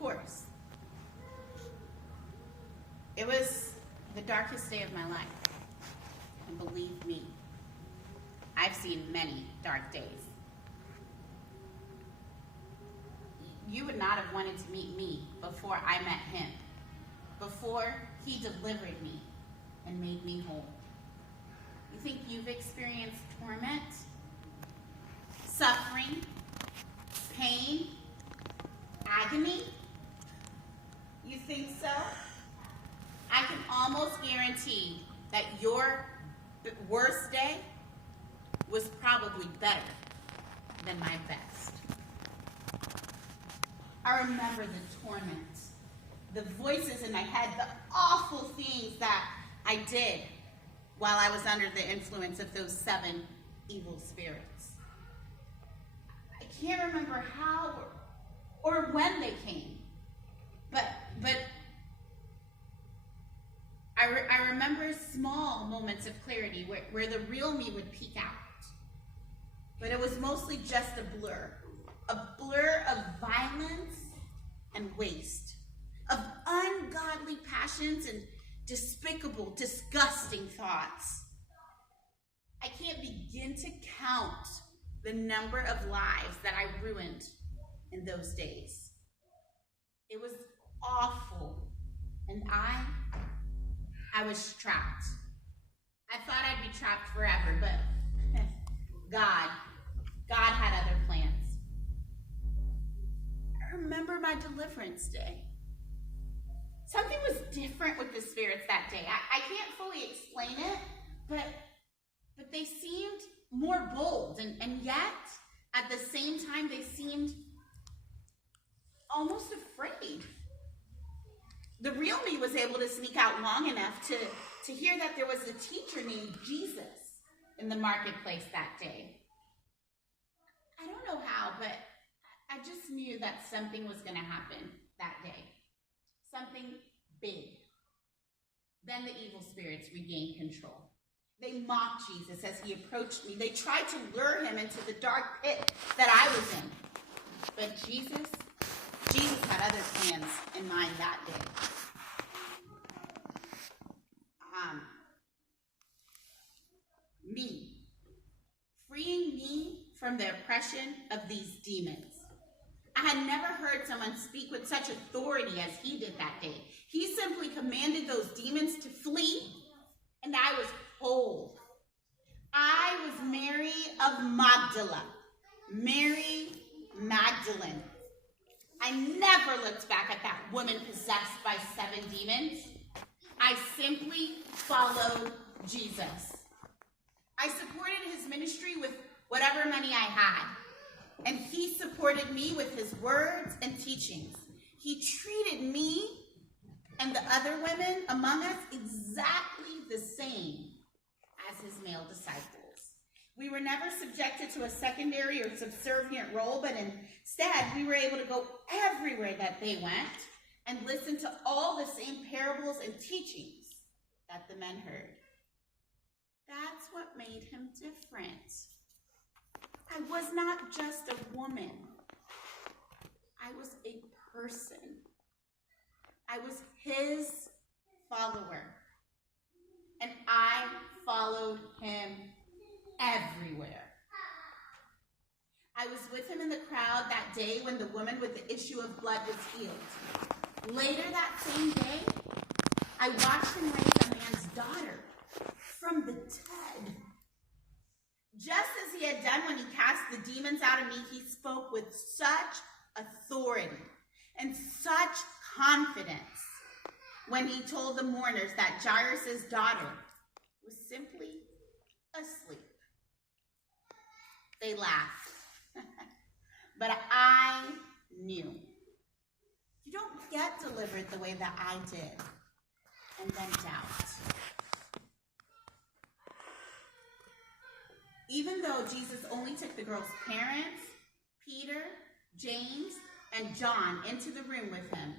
course. It was the darkest day of my life. And believe me, I've seen many dark days. You would not have wanted to meet me before I met him, before he delivered me and made me whole. You think you've experienced torment, suffering, pain, agony? You think so? I can almost guarantee that your worst day was probably better than my best. I remember the torment, the voices in my head, the awful things that I did while I was under the influence of those 7 evil spirits. I can't remember how or when they came, but I remember small moments of clarity where the real me would peek out. But it was mostly just a blur of violence and waste, of ungodly passions and despicable, disgusting thoughts. I can't begin to count the number of lives that I ruined in those days. It was awful, and I was trapped. I thought I'd be trapped forever, but God had other plans. I remember my deliverance day. Something was different with the spirits that day. I can't fully explain it, but they seemed more bold, and yet, at the same time, they seemed almost afraid. The real me was able to sneak out long enough to hear that there was a teacher named Jesus in the marketplace that day. I don't know how, but I just knew that something was going to happen that day. Something big. Then the evil spirits regained control. They mocked Jesus as he approached me. They tried to lure him into the dark pit that I was in. But Jesus had other plans in mind that day. Freeing me from the oppression of these demons. I had never heard someone speak with such authority as he did that day. He simply commanded those demons to flee, and I was whole. I was Mary of Magdala. Mary Magdalene. I never looked back at that woman possessed by 7 demons. I simply followed Jesus. I supported his ministry with whatever money I had, and he supported me with his words and teachings. He treated me and the other women among us exactly the same as his male disciples. We were never subjected to a secondary or subservient role, but instead we were able to go everywhere that they went and listen to all the same parables and teachings that the men heard. That's what made him different. I was not just a woman. I was a person. I was his follower. And I followed him everywhere. I was with him in the crowd that day when the woman with the issue of blood was healed. Later that same day, I watched him raise a man's daughter from the dead. Just as he had done when he cast the demons out of me, he spoke with such authority and such confidence when he told the mourners that Jairus' daughter was simply asleep. They laughed, but I knew. You don't get delivered the way that I did and then doubt. Even though Jesus only took the girl's parents, Peter, James, and John into the room with him,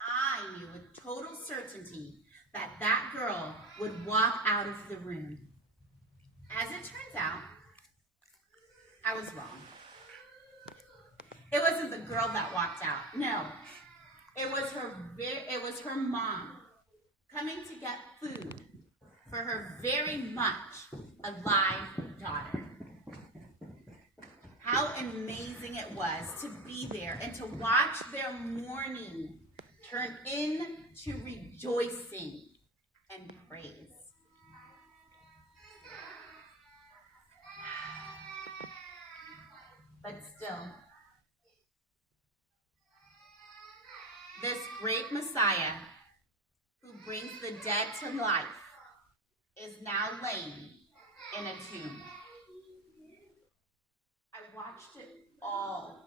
I knew with total certainty that that girl would walk out of the room. As it turns out, I was wrong. It wasn't the girl that walked out. No, It was her mom coming to get food for her very much alive daughter. How amazing it was to be there and to watch their mourning turn into rejoicing and praise. But still, this great Messiah who brings the dead to life is now laying in a tomb. I watched it all.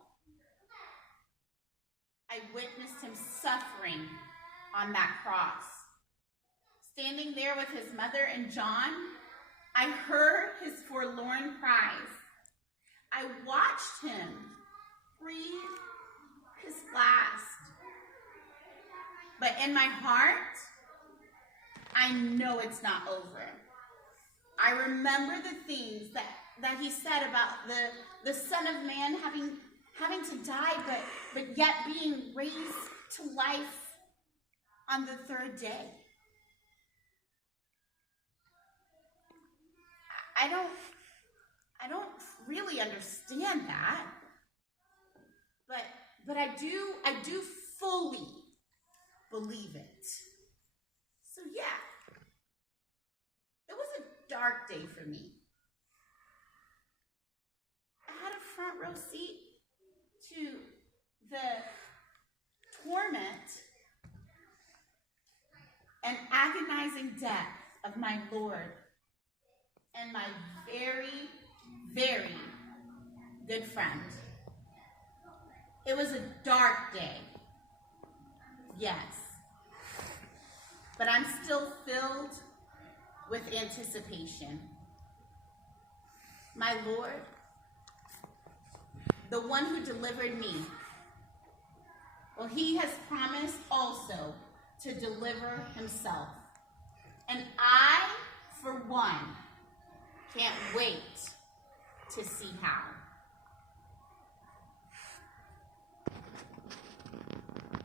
I witnessed him suffering on that cross. Standing there with his mother and John, I heard his forlorn cries. I watched him breathe his last. But in my heart, I know it's not over. I remember the things that he said about the Son of Man having to die, but yet being raised to life on the third day. I don't really understand that, but I do fully believe it. So yeah, it was a dark day for me. I had a front row seat to the torment and agonizing death of my Lord and my very, very good friend. It was a dark day, yes, but I'm still filled with anticipation. My Lord, the one who delivered me, well, he has promised also to deliver himself. And I, for one, can't wait to see how.